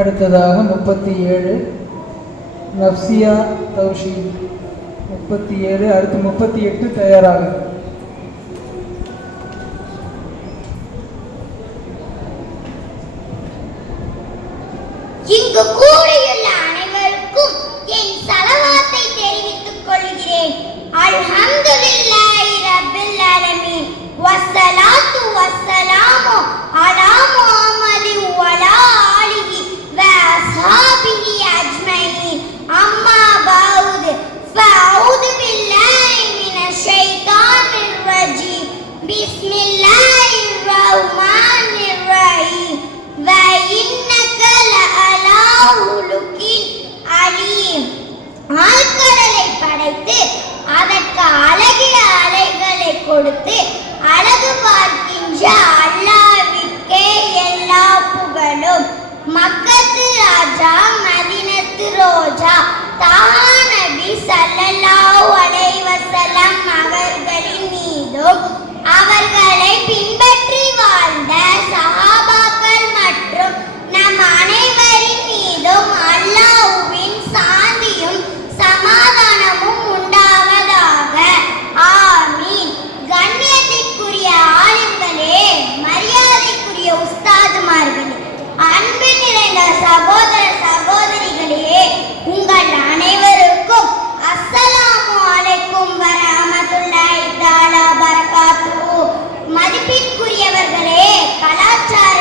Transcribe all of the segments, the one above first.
அடுத்ததாக 37 நஃப்சியா தௌஷீன் 37. அடுத்து 38 தயாராக. இங்கு கூடியுள்ள அனைவருக்கும் என் ஸலவாத்தை தெரிவித்துக் கொள்கிறேன். அல்ஹம்துலில்லாஹி ரப்பில் ஆலமீன் வஸ்ஸலாத்து வஸ்ஸலாமு அலா முஹம்மதி வஅலா ஆலிஹி வ அஸ்ஹாபிஹி அஜ்மஈன். அம்மா பஅது ஃபஅஊது பில்லாஹி மினஷ் ஷைத்தானிர் ரஜீம். பிஸ்மில்லாஹிர் ரஹ்மானிர் ரஹீம். வ இன்னக லஅலா ஹுலுகின் அலீம். ஆழ்கடலை படைத்து அதற்கு அழகிய அலைகளை கொடுத்து அழகு பார்க்கின்ற அல்லாஹ்விற்கே எல்லா புகழும். மக்கத்து ராஜா மதீனத்து ரோஜா தாஹா நபி ஸல்லல்லாஹு அலைஹி வஸல்லம் அவர்களின் மீதும் அவர்களை பின்பற்றி வாழ்ந்த சஹாபாக்கள் மற்றும் நம் அனைவரின் மீதும் அல்லாஹ்வின் சாந்தியும் சமாதானமும் உண்டாவதாக. ஆமீன். கண்ணியத்திற்குரிய ஆலிம்களே, மரியாதைக்குரிய உஸ்தாதுமார்களே, அன்பு நிறைந்த சகோதர சகோதரிகளே, உங்கள் அனைவருக்கும் அஸ்ஸலாமு அலைக்கும் வரஹ்மத்துல்லாஹி தஆலா பரகாத்துஹு. மதிப்பிற்குரியவர்களே, கலாச்சார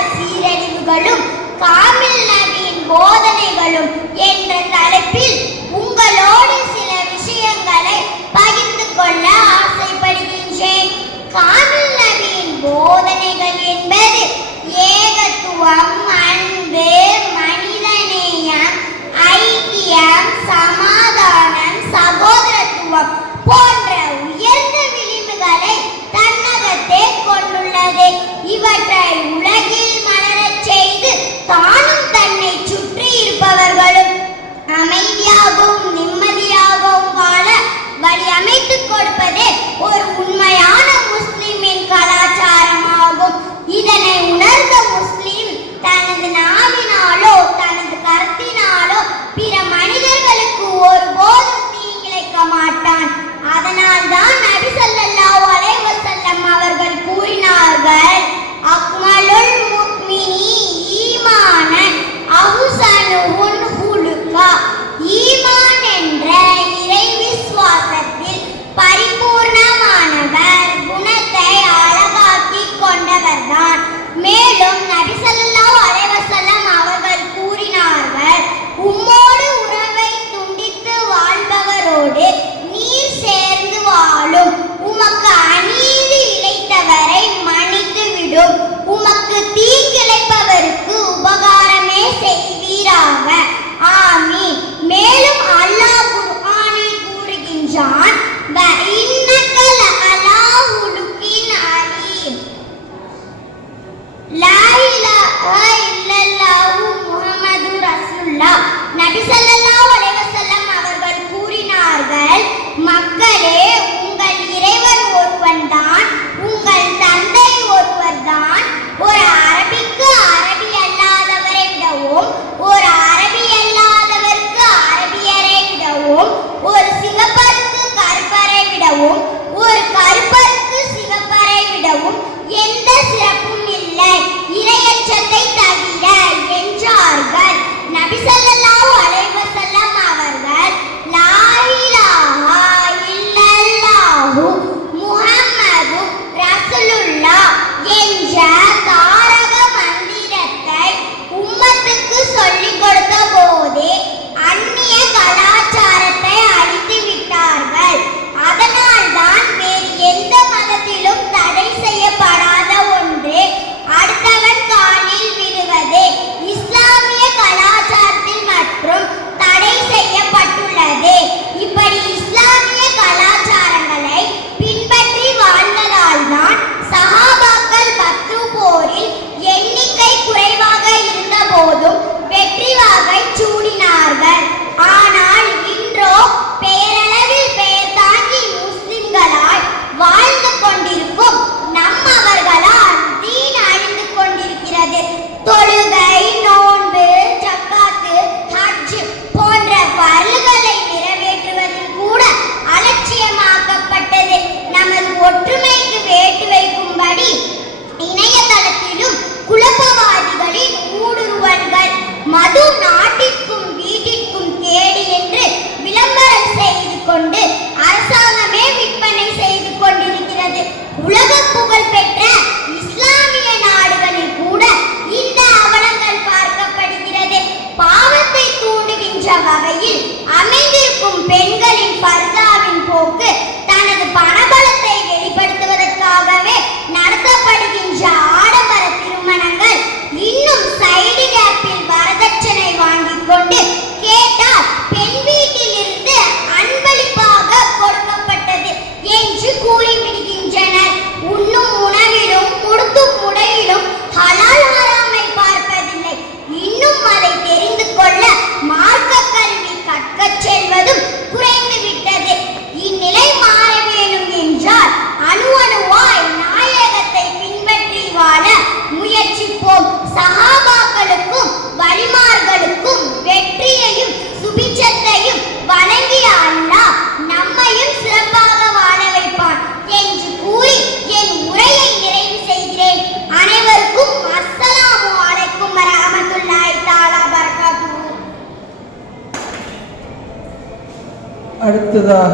அடுத்ததாக